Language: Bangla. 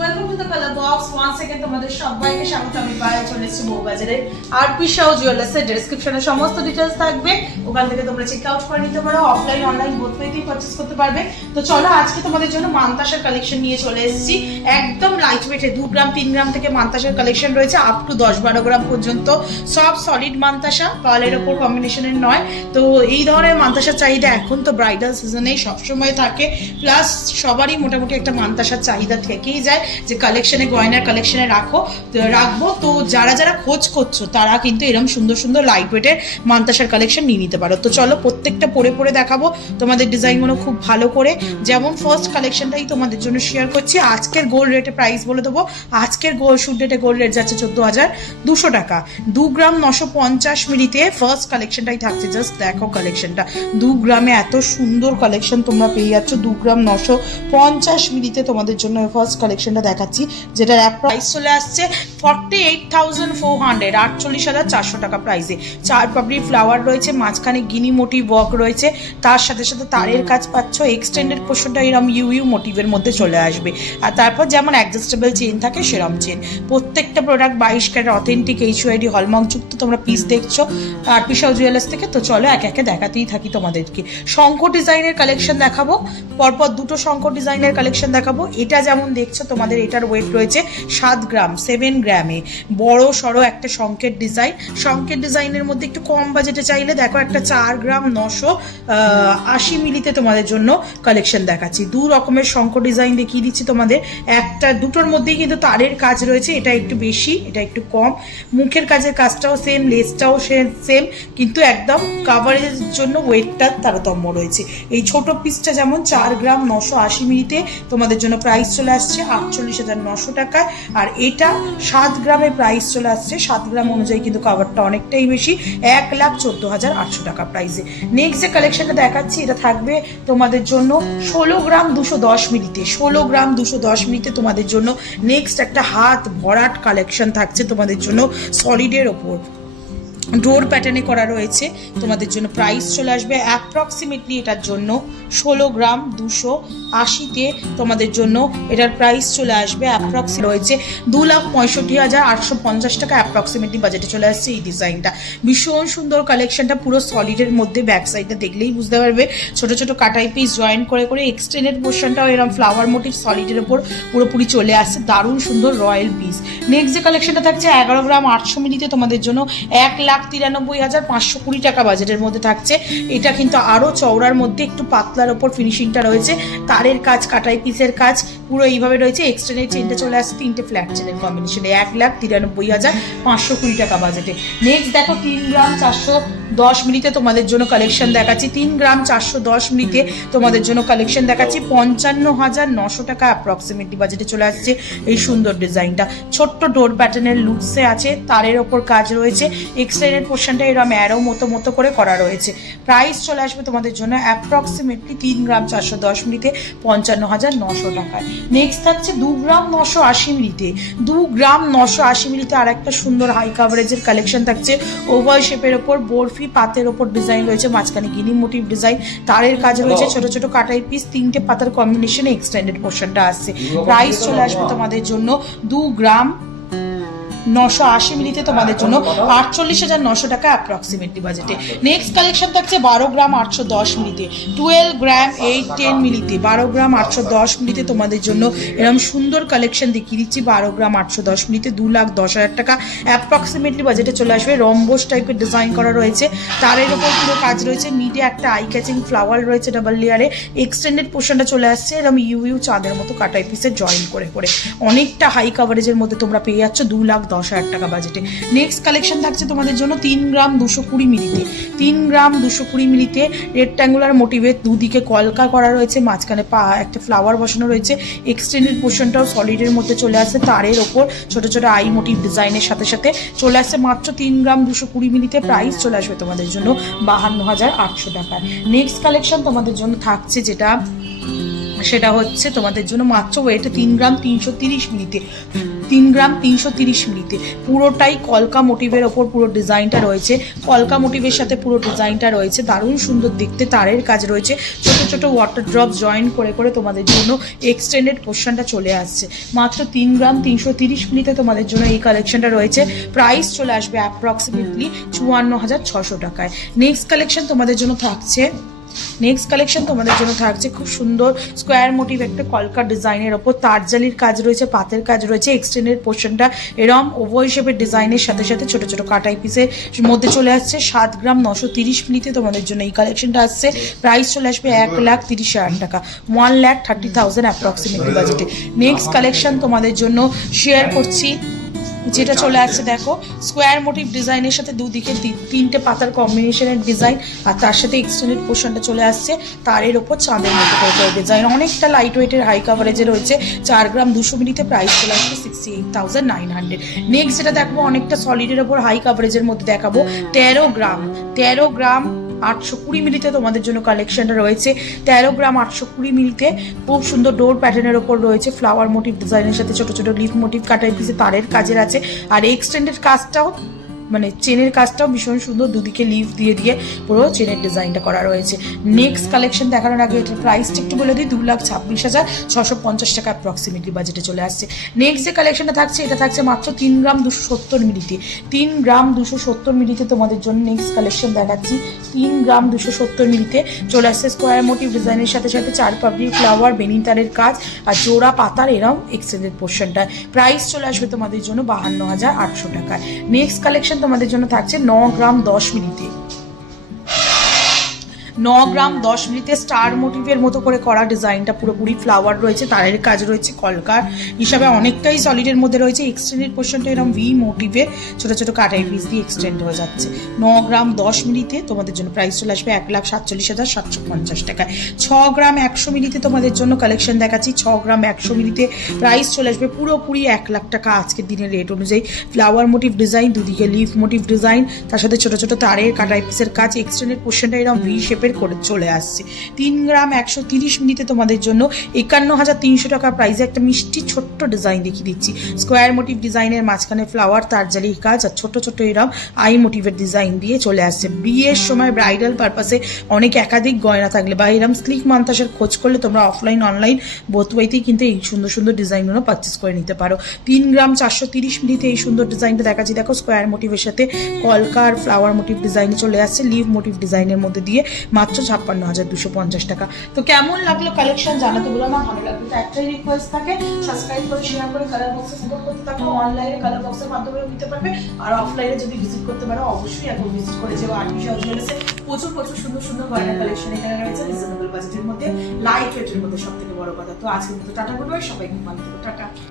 Welcome to the colour box. Once second তোমাদের সবাইকে স্বাগত। আমি বাইরে চলে এসেছি বউবাজারে আরপি শাহ জুয়েলার্সের। ডেসক্রিপশনে সমস্ত ডিটেলস থাকবে, ওখান থেকে তোমরা চেক আউট করে নিতে পারো। অফলাইন অনলাইন বোথ ওয়েতেই পারচেজ করতে পারবে। তো চলো আজকে তোমাদের জন্য মানতাসার কালেকশন নিয়ে চলে এসেছি। একদম লাইট ওয়েটে 2 গ্রাম 3 গ্রাম থেকে মানতাসার কালেকশন রয়েছে আপ টু 10-12 গ্রাম পর্যন্ত। সব সলিড মানতাসা, পার্লের ওপর কম্বিনেশনের নয়। তো এই ধরনের মানতাসার চাহিদা এখন তো ব্রাইডাল সিজনেই সবসময় থাকে, প্লাস সবারই মোটামুটি একটা মানতাসার চাহিদা থেকেই যায় যে কালেকশনে, গয়নার কালেকশনে রাখবো। তো যারা যারা খোঁজ করছো তারা কিন্তু এরকম সুন্দর সুন্দর লাইট ওয়েটের মানতাসার কালেকশন নিয়ে নিতে পারো। তো চলো প্রত্যেকটা পরে পরে দেখাবো তোমাদের ডিজাইনগুলো খুব ভালো করে। যেমন ফার্স্ট কালেকশনটাই তোমাদের জন্য শেয়ার করছি। আজকের গোল্ড রেটে প্রাইস বলে দেবো। আজকের শুট রেটে গোল্ড রেট যাচ্ছে 14,200 টাকা। 2 গ্রাম 950 মিলিতে ফার্স্ট কালেকশনটাই থাকছে। জাস্ট দেখো কালেকশনটা, 2 গ্রামে এত সুন্দর কালেকশন তোমরা পেয়ে যাচ্ছ। 2 গ্রাম 950 মিলিতে তোমাদের জন্য ফার্স্ট কালেকশনটা দেখাচ্ছি, যেটার প্রাইস চলে আসছে 48,400, 48,400 টাকা প্রাইসে। 4 পাপড়ি ফ্লাওয়ার রয়েছে, মাঝখানে গিনি মোটিভ ওয়ার্ক রয়েছে, তার সাথে সাথে তারের কাজ পাচ্ছ। এক্সটেন্ডেড পোর্শনটা এরকম ইউ মোটিভের মধ্যে চলে আসবে। আর তারপর যেমন অ্যাডজাস্টেবল চেন থাকে সেরম চেন। প্রত্যেকটা product 22 carat authentic HUID hallmark যুক্ত। তোমরা পিস দেখছো আরপি শাহ জুয়েলার্স থেকে। তো চলো একে একে দেখাতেই থাকি তোমাদেরকে। শঙ্খ ডিজাইনের কালেকশন দেখাবো, পরপর দুটো শঙ্খ ডিজাইনের কালেকশন দেখাবো। এটা যেমন দেখছো তোমাদের, এটার ওয়েট রয়েছে 7 গ্রাম 7 গ্রামে। বড় সড়ো একটা শঙ্খের ডিজাইন। শঙ্খের ডিজাইনের মধ্যে একটু কম বাজেটে চাইলে দেখো একটা 4 গ্রাম 980 মিলিতে তোমাদের জন্য কালেকশন দেখাচ্ছি। 2 রকমের শঙ্খ ডিজাইন দেখিয়ে দিচ্ছি তোমাদের। দুটোর মধ্যেই কিন্তু তারের কাজ রয়েছে, এটা একটু বেশি, এটা একটু কম। মুখের কাজটাও সেম, লেসটাও সেম, কিন্তু একদম কাভারের জন্য ওয়েটটা তারতম্য রয়েছে। এই ছোট পিসটা যেমন 4 গ্রাম 980 মিলিতে তোমাদের জন্য প্রাইস চলে আসছে 48,900 টাকায়। আর এটা 7 গ্রামের প্রাইস চলে আসছে, 7 গ্রাম অনুযায়ী কিন্তু কাভারটা অনেকটাই বেশি, 1,14,800 টাকা প্রাইসে। নেক্সট যে কালেকশনটা দেখাচ্ছি এটা থাকবে তোমাদের জন্য 16 গ্রাম 210 মিলিতে। 16 গ্রাম 210 মিলিতে তোমাদের জন্য নেক্সট একটা হাত ভরাট কালেকশন থাকছে তোমাদের জন্য সলিডের ওপর। ডোর প্যাটার্নে করা রয়েছে তোমাদের জন্য। প্রাইস চলে আসবে অ্যাপ্রক্সিমেটলি এটার জন্য 16 গ্রাম 280তে তোমাদের জন্য এটার প্রাইস চলে আসবে অ্যাপ্রক্সিমেট রয়েছে 2,65,850 টাকা। অ্যাপ্রক্সিমেটলি বাজেটে চলে আসছে এই ডিজাইনটা। ভীষণ সুন্দর কালেকশনটা, পুরো সলিডের মধ্যে। ব্যাক সাইডটা দেখলেই বুঝতে পারবে, ছোট ছোট কাটাই পিস জয়েন করে করে এক্সটেন্ডেড পোর্শনটাও এরকম ফ্লাওয়ার মোটিভ সলিডের ওপর পুরোপুরি চলে আসছে। দারুণ সুন্দর রয়্যাল পিস। নেক্সট যে কালেকশনটা থাকছে 11 গ্রাম 800 মিলিতে তোমাদের জন্য 1,93,520 টাকা বাজেটের মধ্যে থাকছে। এটা কিন্তু আরো চওড়ার মধ্যে একটু পাতলার ওপর ফিনিশিংটা রয়েছে। তারের কাজ, কাটাই পিসের কাজ পুরো এইভাবে রয়েছে। এক্সটেন্ডেড চেনটা চলে আসছে 3টে ফ্ল্যাট চেনের কম্বিনেশনে। 1,93,520 টাকা বাজেটে। নেক্সট দেখো 3 গ্রাম 410 মিলিতে তোমাদের জন্য কালেকশন দেখাচ্ছি। 3 গ্রাম 410 মিলিতে তোমাদের জন্য কালেকশন দেখাচ্ছি 55,900 টাকা অ্যাপ্রক্সিমেটলি বাজেটে চলে আসছে এই সুন্দর ডিজাইনটা। ছোট্ট ডোর প্যাটার্নের লুকসে আছে, তারের ওপর কাজ রয়েছে। এক্সটেন্ডেড পোর্শনটা এরকম অ্যারো মতো করে করা রয়েছে। প্রাইস চলে আসবে তোমাদের জন্য অ্যাপ্রক্সিমেটলি 3 গ্রাম 410 মিলিতে 55,900 টাকায়। নেক্সট থাকছে 2 গ্রাম 980 মিলিতে। 2 গ্রাম 980 মিলিতে আর একটা সুন্দর হাই কাভারেজের কালেকশন থাকছে। ওভাল শেপের ওপর বরফি পাতের ওপর ডিজাইন রয়েছে, মাঝখানে গিনি মোটিভ ডিজাইন, তারের কাজ রয়েছে। ছোট ছোট কাটাই পিস, 3টে পাতার কম্বিনেশনে এক্সটেন্ডেড পোর্শনটা আসছে। প্রাইস চলে আসবে তোমাদের জন্য 2 গ্রাম 980 মিলিতে তোমাদের জন্য 48,900 টাকা অ্যাপ্রক্সিমেটলি বাজেটে। নেক্সট কালেকশন থাকছে 12 গ্রাম 810 মিলিতে। 12 গ্রাম 810 মিলিতে, 12 গ্রাম 810 মিলিতে তোমাদের জন্য এরকম সুন্দর কালেকশন দেখিয়ে দিচ্ছি। 12 গ্রাম 810 মিলিতে 2,10,000 টাকা অ্যাপ্রক্সিমেটলি বাজেটে চলে আসবে। রম্বোস টাইপের ডিজাইন করা রয়েছে, তারের ওপর পুরো কাজ রয়েছে। মিডে একটা আই ক্যাচিং ফ্লাওয়ার রয়েছে ডাবল লেয়ারে। এক্সটেন্ডেড পোর্শনটা চলে আসছে এরকম ইউ চাঁদের মতো কাটাই পিসে জয়েন করে করে। অনেকটা হাই কাভারেজের মধ্যে তোমরা পেয়ে যাচ্ছ 2,10,000 টাকা বাজেটে। নেক্সট কালেকশন থাকছে তোমাদের জন্য 3 গ্রাম 220 মিলিতে। 3 গ্রাম 220 মিলিতে রেক্ট্যাঙ্গুলার মোটিভে দুদিকে কলকা করা রয়েছে, মাঝখানে একটা ফ্লাওয়ার বসানো রয়েছে। এক্সটেন্ডেড পোর্শনটাও সলিডের মধ্যে চলে আসছে, তারের ওপর ছোট ছোট আই মোটিভ ডিজাইনের সাথে সাথে চলে আসছে মাত্র 3 গ্রাম 220 মিলিতে। প্রাইস চলে আসবে তোমাদের জন্য 52,800 টাকায়। নেক্সট কালেকশন তোমাদের জন্য থাকছে সেটা হচ্ছে তোমাদের জন্য মাত্র ওয়েটে 3 গ্রাম 330 মিলিতে। 3 গ্রাম 330 মিলিতে। পুরোটাই কলকা মোটিভের ওপর পুরো ডিজাইনটা রয়েছে, কলকা মোটিভের সাথে পুরো ডিজাইনটা রয়েছে, দারুণ সুন্দর দেখতে, তারের কাজ রয়েছে, ছোট ছোট ওয়াটার ড্রপ জয়েন করে করে তোমাদের জন্য এক্সটেন্ডেড পোর্শনটা চলে আসছে। মাত্র 3 গ্রাম 330 মিলিতে তোমাদের জন্য এই কালেকশনটা রয়েছে। প্রাইস চলে আসবে অ্যাপ্রক্সিমেটলি 54,600 টাকায়। নেক্সট কালেকশন তোমাদের জন্য থাকছে খুব সুন্দর স্কোয়ার মোটিভ একটা কলকা ডিজাইনের ওপর তারজালির কাজ রয়েছে, পাতের কাজ রয়েছে, এক্সটেন্ডেড পোর্শনটা এরম ওভাল শেপের ডিজাইনের সাথে সাথে ছোট ছোট কাটাই পিসের মধ্যে চলে আসছে। 7 গ্রাম 930 মিলিতে তোমাদের জন্য এই কালেকশনটা আসছে। প্রাইস চলে আসবে 1,30,000 টাকা, 1,30,000 অ্যাপ্রক্সিমেটলি বাজেটে। নেক্সট কালেকশন তোমাদের জন্য শেয়ার করছি, যেটা চলে আসছে দেখো স্কোয়ার মোটিভ ডিজাইনের সাথে দুদিকে 3টে পাতার কম্বিনেশনের ডিজাইন, আর তার সাথে এক্সটেন্ডেড পোর্শনটা চলে আসছে তারের ওপর চাঁদের মতো করে ডিজাইন, অনেকটা লাইট ওয়েটের হাই কাভারেজে রয়েছে। 4 গ্রাম 200 মিলিতে প্রাইস চলে আসবে 68,900। নেক্সট যেটা দেখবো অনেকটা সলিডের ওপর হাই কাভারেজের মধ্যে দেখাবো 13 গ্রাম 820 মিলিতে তোমাদের জন্য কালেকশনটা রয়েছে। 13 গ্রাম 820 মিলিতে খুব সুন্দর ডোর প্যাটার্নের ওপর রয়েছে, ফ্লাওয়ার মোটিভ ডিজাইনের সাথে ছোট ছোট লিফ মোটিভ কাটাই পিসে তারের কাজের আছে, আর এক্সটেন্ডেড কাজটাও মানে চেনের কাজটাও ভীষণ সুন্দর, দুদিকে লিফ দিয়ে দিয়ে পুরো চেনের ডিজাইনটা করা রয়েছে। নেক্সট কালেকশন দেখানোর আগে এটার প্রাইসটা একটু বলে দিই, 2,26,650 টাকা অ্যাপ্রক্সিমেটলি বাজেটে চলে আসছে। নেক্সট যে কালেকশনটা থাকছে এটা থাকছে মাত্র 3 গ্রাম 270 মিলিতে। 3 গ্রাম 270 মিলিতে তোমাদের জন্য নেক্সট কালেকশন দেখাচ্ছি। 3 গ্রাম 270 মিলিতে চলে আসছে স্কোয়ার মোটিভ ডিজাইনের সাথে সাথে 4 পাপড়ির ফ্লাওয়ার বেনিন তারের কাজ আর জোড়া পাতার এরম এক্সটেন্ডেড পোর্শনটা। প্রাইস চলে আসবে তোমাদের জন্য 52,800 টাকায়। নেক্সট কালেকশন তোমাদের জন্য থাকছে 9 গ্রাম 10 মিলিতে। 9 গ্রাম 10 মিলিতে স্টার মোটিভের মতো করে করা ডিজাইনটা পুরোপুরি ফ্লাওয়ার রয়েছে, তারের কাজ রয়েছে, কলকার হিসাবে অনেকটাই সলিডের মধ্যে রয়েছে। এক্সটেন্ডেড পোর্শনটা এরকম ভি মোটিভে ছোট ছোট কাটাই পিস দিয়ে এক্সটেন্ড হয়ে যাচ্ছে। 9 গ্রাম 10 মিলিতে তোমাদের জন্য প্রাইস চলে আসবে 1,47,750 টাকায়। 6 গ্রাম 100 মিলিতে তোমাদের জন্য কালেকশন দেখাচ্ছি। 6 গ্রাম 100 মিলিতে প্রাইস চলে আসবে পুরোপুরি 1 লাখ টাকা আজকের দিনের রেট অনুযায়ী। ফ্লাওয়ার মোটিভ ডিজাইন, দুদিকে লিফ মোটিভ ডিজাইন, তার সাথে ছোট ছোট তারের কাটাই পিসের কাজ, এক্সটেন্ডেড পোর্শনটা এরকম ভি শেপের করে চলে আসছে। 3 গ্রাম 130 মিলিতে তোমাদের জন্য 51,300 টাকা প্রাইসে একটা মিষ্টি ছোট্ট ডিজাইন দেখিয়ে দিচ্ছি। স্কোয়ার মোটিভ ডিজাইনের মাঝখানে ফ্লাওয়ার তারজালির কাজ আর ছোট ছোট এরকম আই মোটিভের ডিজাইন দিয়ে চলে আসছে। বিয়ের সময় ব্রাইডাল পারপাসে অনেক একাধিক গয়না থাকলে বা এরকম স্লিক মান্তাসের খোঁজ করলে তোমরা অফলাইন অনলাইন বোথ ওয়েতেই কিন্তু এই সুন্দর সুন্দর ডিজাইনগুলো পারচেস করে নিতে পারো। 3 গ্রাম 430 মিলিতে এই সুন্দর ডিজাইনটা দেখাচ্ছি। দেখো স্কোয়ার মোটিভের সাথে কলকার ফ্লাওয়ার মোটিভ ডিজাইন চলে আসছে, লিভ মোটিভ ডিজাইনের মধ্যে দিয়ে মাত্র 56,250 টাকা। তো কেমন লাগলো কালেকশন জানাতে বলো না, ভালো লাগলো তো একটাই রিকোয়েস্ট থাকে, সাবস্ক্রাইব করে শেয়ার করে কালার বক্সে সাপোর্ট করতে থাকো। অনলাইনে কালার বক্সের মাধ্যমে নিতে পারবে, আর অফলাইনে যদি ভিজিট করতে পারো অবশ্যই এখন ভিজিট করে যেও। আর্টিফিশিয়াল জুয়েলার্সে প্রচুর সুন্দর সুন্দর গয়না কালেকশন এখানে রয়েছে রিজনেবল বাজেটের মধ্যে, লাইট ওয়েটের মধ্যে, সব থেকে বড় কথা। তো আজকের মতো টাটা, গুড বাই, সবাইকে ভালো থেকো, টাটা।